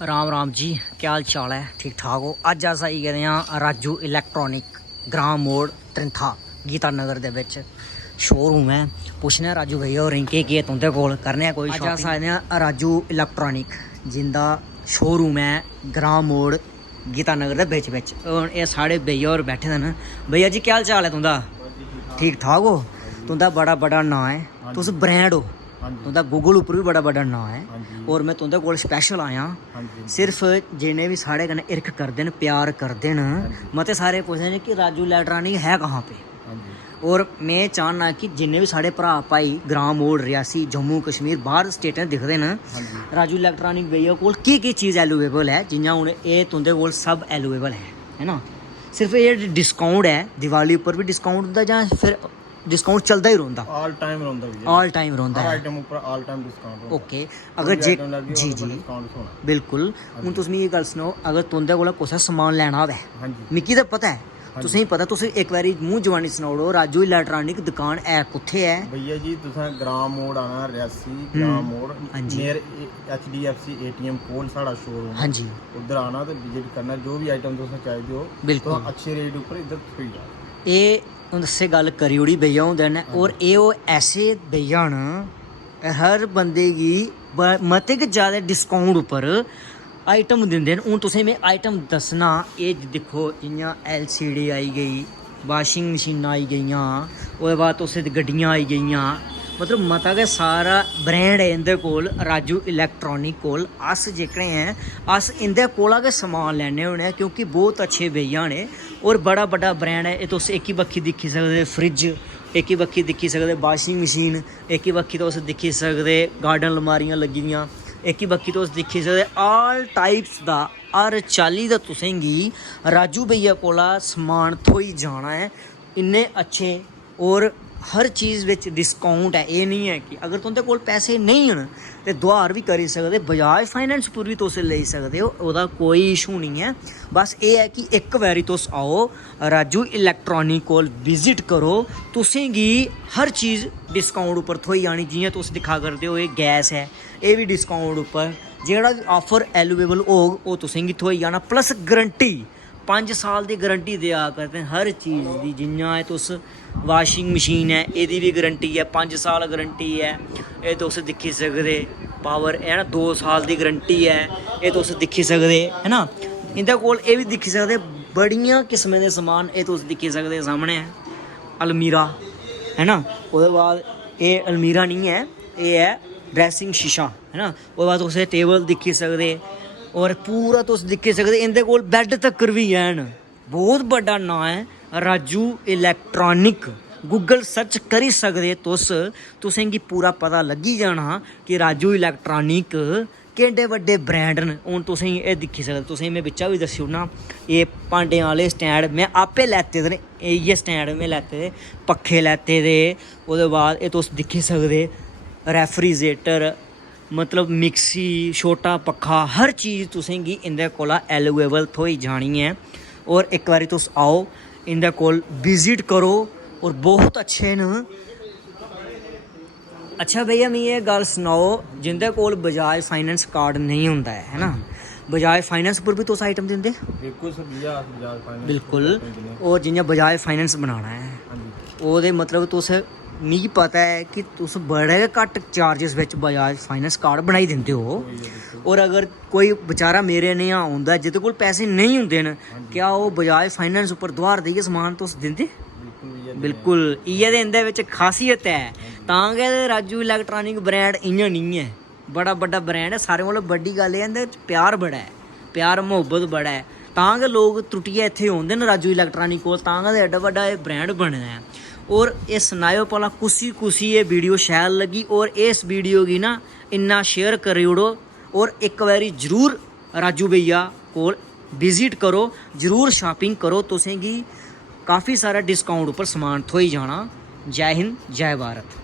राम राम जी, क्या हाल चाल है? ठीक ठाक हो? अज अस आई गेदे आं राजू इलैक्ट्रॉनिक ग्राम मोड़ त्रिंथा गीता नगर दे विच शोरूम है। पुछने राजू भैया होरें केह् तुंदे कोल करने कोई शॉपिंग। अज अस आए आं राजू इलैक्ट्रॉनिक जिंदा शोरूम है ग्राम मोड़ गीता नगर दे बिच बिच। हुण एह् साढ़े भैया होर बैठे दे न। भैया जी क्या हाल चाल है तुंदा? ठीक ठाक हो? तुंदा बड़ा बड़ा नां है, तुस ब्रांड हो, तुंदा गूगल उप्पर भी बड़ा बड़ा नां है। और मैं तुंदे कोल स्पैशल आया सिर्फ जिन्हें भी साढ़े कन्नै इरख करदे न, प्यार करदे न। मते सारे पुछदे न कि राजू इलैक्ट्रॉनिक है कहाँ पे। और मैं चाहना कि जिन्ने भी साढ़े भरा भाई ग्राम मोड़ रियासी जम्मू कश्मीर बाहर स्टेटें दिखदे न, राजू इलैक्ट्रॉनिक भैया कोल केह् चीज़ एलुएबल है। जियां हूँ एह् तुंदे कोल सब एलुएबल है ना। सिर्फ ये डिस्काउंट है, दिवाली उप्पर भी डिस्काउंट होंदा जां फिर डिस्काउंट चलदा ही रौंह्दा? ऑल टाइम रौंह्दा है। ऑल टाइम रौंह्दा है, आइटम उप्पर ऑल टाइम डिस्काउंट। ओके, अगर जे जी जी बिल्कुल। हूँ तुस मिगी गल्ल सनाओ, अगर तुंदे कोला कुसै समान लैना होवै, मिगी ते पता है, तुसेंगी पता, तुस एक बारी मूंह जवानी सनाई ओड़ो राजू इलैक्ट्रॉनिक दुकान है कुत्थे है? भैया जी तुसें ग्राम मोड़ आना, रियासी ग्राम मोड़ नियर HDFC ATM कोल साढ़ा शोरूम। हाँ जी, उधर आना ते विजिट करना, जो भी आइटम तुसें चाहिए हो बिल्कुल अच्छे रेट उप्पर इधर थ्होई जाए। एह् हून दस्से गल्ल करी ओड़ी भैया होंदे ने। और एह् ओह् ऐसे भैया न हर बंदे गी मते गै ज़्यादा डिस्काउंट उप्पर आइटम दिंदे न। हून तुसें में आइटम दस्सना, एह् दिक्खो जियां LCD आई गेई, वाशिंग मशीनां आई गेइयां, ओह्दे बाद तुस गड्डियां आई गेइयां, मतलब मता गै सारा ब्रांड है इंदे कोल राजू इलैक्ट्रॉनिक कोल। अस जेह्के हैं अस इंदे कोला गै समान लैने होने, क्योंकि बहुत अच्छे भैया ने और बड़ा बड्डा ब्रांड है। तुस एक ही बक्खी दिक्खी सकदे फ्रिज, एक ही बक्खी दिक्खी सकदे वाशिंग मशीन, एक ही बक्खी तुस दिक्खी सकदे गार्डन अलमारियां लग्गी दियां, एक ही बक्खी तुस दिक्खी सकदे ऑल टाइप्स दा हर चाल्ली दा तुसेंगी राजू भैया कोला समान थ्होई जाना है। इन्ने अच्छे और हर चीज़ विच डिस्काउंट है। ये नहीं है कि अगर तुंदे कोल पैसे नहीं न ते दुहार भी करी सकदे, बजाज फाइनेंस पर भी तुस लेई सकदे हो, ओह्दा कोई इशू नहीं है। बस ये है कि एक बारी तुस आओ राजू इलैक्ट्रॉनिक कोल विजिट करो, तुसेंगी हर चीज़ डिस्काउंट उप्पर थ्होई जानी। जियां तुस दिक्खा करदे हो, ये गैस है, ये भी डिस्काउंट उप्पर, जेह्ड़ा भी ऑफर एलुएबल होग ओह् तुसेंगी थ्होई जाना। प्लस गारंटी 5 साल की गारंटी देआ करदे हैं हर चीज़ की। जियां तुस वाशिंग मशीन है, एह्दी भी गारंटी है, 5 साल गारंटी है। ये तुस दिक्खी सकदे पावर है ना, 2 साल की गारंटी है, ये तुस दिक्खी सकदे है ना। इंदे कोल एह् भी दिक्खी सकदे बड़ियां किस्में दे समान, ये तुस दिक्खी सकदे सामने अलमीरा है ना। ओह्दे बाद एह् अलमीरा नहीं है, ये है ड्रैसिंग शीशा है ना। ओह्दे बाद तुस टेबल दिक्खी सकदे और पूरा तुस दिक्खी सकदे इंदे कोल बैड तक्कर भी हैन। बहुत बड्डा नाम है राजू इलैक्ट्रॉनिक, गूगल सर्च करी सकदे तुस, तुसेंगी पूरा पता लगी जाना कि राजू इलैक्ट्रॉनिक केड्डे बड्डे ब्रांड न। हून तुसेंगी एह् दिक्खी सकदे, तुसेंगी मैं बिच्चा भी दस्सी ओड़ना, एह् भांडें आह्ले स्टैंड में आपे लैते दे, इ'यै स्टैंड में लैते दे, पक्खे लैते दे। ओह्दे बाद एह् तुस दिक्खी सकदे रैफ्रिजरेटर, मतलब मिक्सी, छोटा पक्खा, हर चीज़ तुसेंगी इंदे कोला एलुएबल थ्होई जानी है। और एक बारी तुस आओ इंदे कोल विजिट करो और बहुत अच्छे न। अच्छा भैया मैं ये गल सनाओ, जिंदे कोल बजाज फाइनेंस कार्ड नहीं होंदा है ना, बजाज फाइनेंस पर भी तुस आइटम दिंदे? बिल्कुल सर भैया, बजाज फाइनेंस बिल्कुल। और जियां बजाज फाइनेंस बनाना है ओह्दे मतलब तुस, मिगी पता है कि तुस बड़े गै घट्ट चार्जेस बिच बजाज फाइनेंस कार्ड बनाई दिंदे हो। और अगर कोई बेचारा मेरे नेहा होंदा जिहदे कोल पैसे नहीं होंदे न, क्या ओह् बजाज फाइनेंस उप्पर दुहार देइयै समान तुस दिंदे? बिल्कुल, इ'यै ते इंदे बिच खासियत है। तां गै राजू इलैक्ट्रॉनिक ब्रांड इ'यां नहीं है, बड़ा बड्डा ब्रांड है। सारें कोला बड्डी गल्ल एह् इंदे च प्यार बड़ा है, प्यार मुहब्बत बड़ा है। तां गै लोग त्रुट्टियै इत्थे औंदे न राजू इलैक्ट्रॉनिक कोल, तां गै एड्डा बड्डा एह् ब्रांड बने दा है। और ये सनाओ भला कुसी ये वीडियो शैल लगी, और इस वीडियो की ना इन्ना शेयर करी ओड़ो। और एक बारी जरूर राजू भैया कोल विजिट करो, जरूर शॉपिंग करो, तुसेंगी काफ़ी सारा डिस्काउंट उपर समान थ्होई जाना। जय हिंद, जय भारत।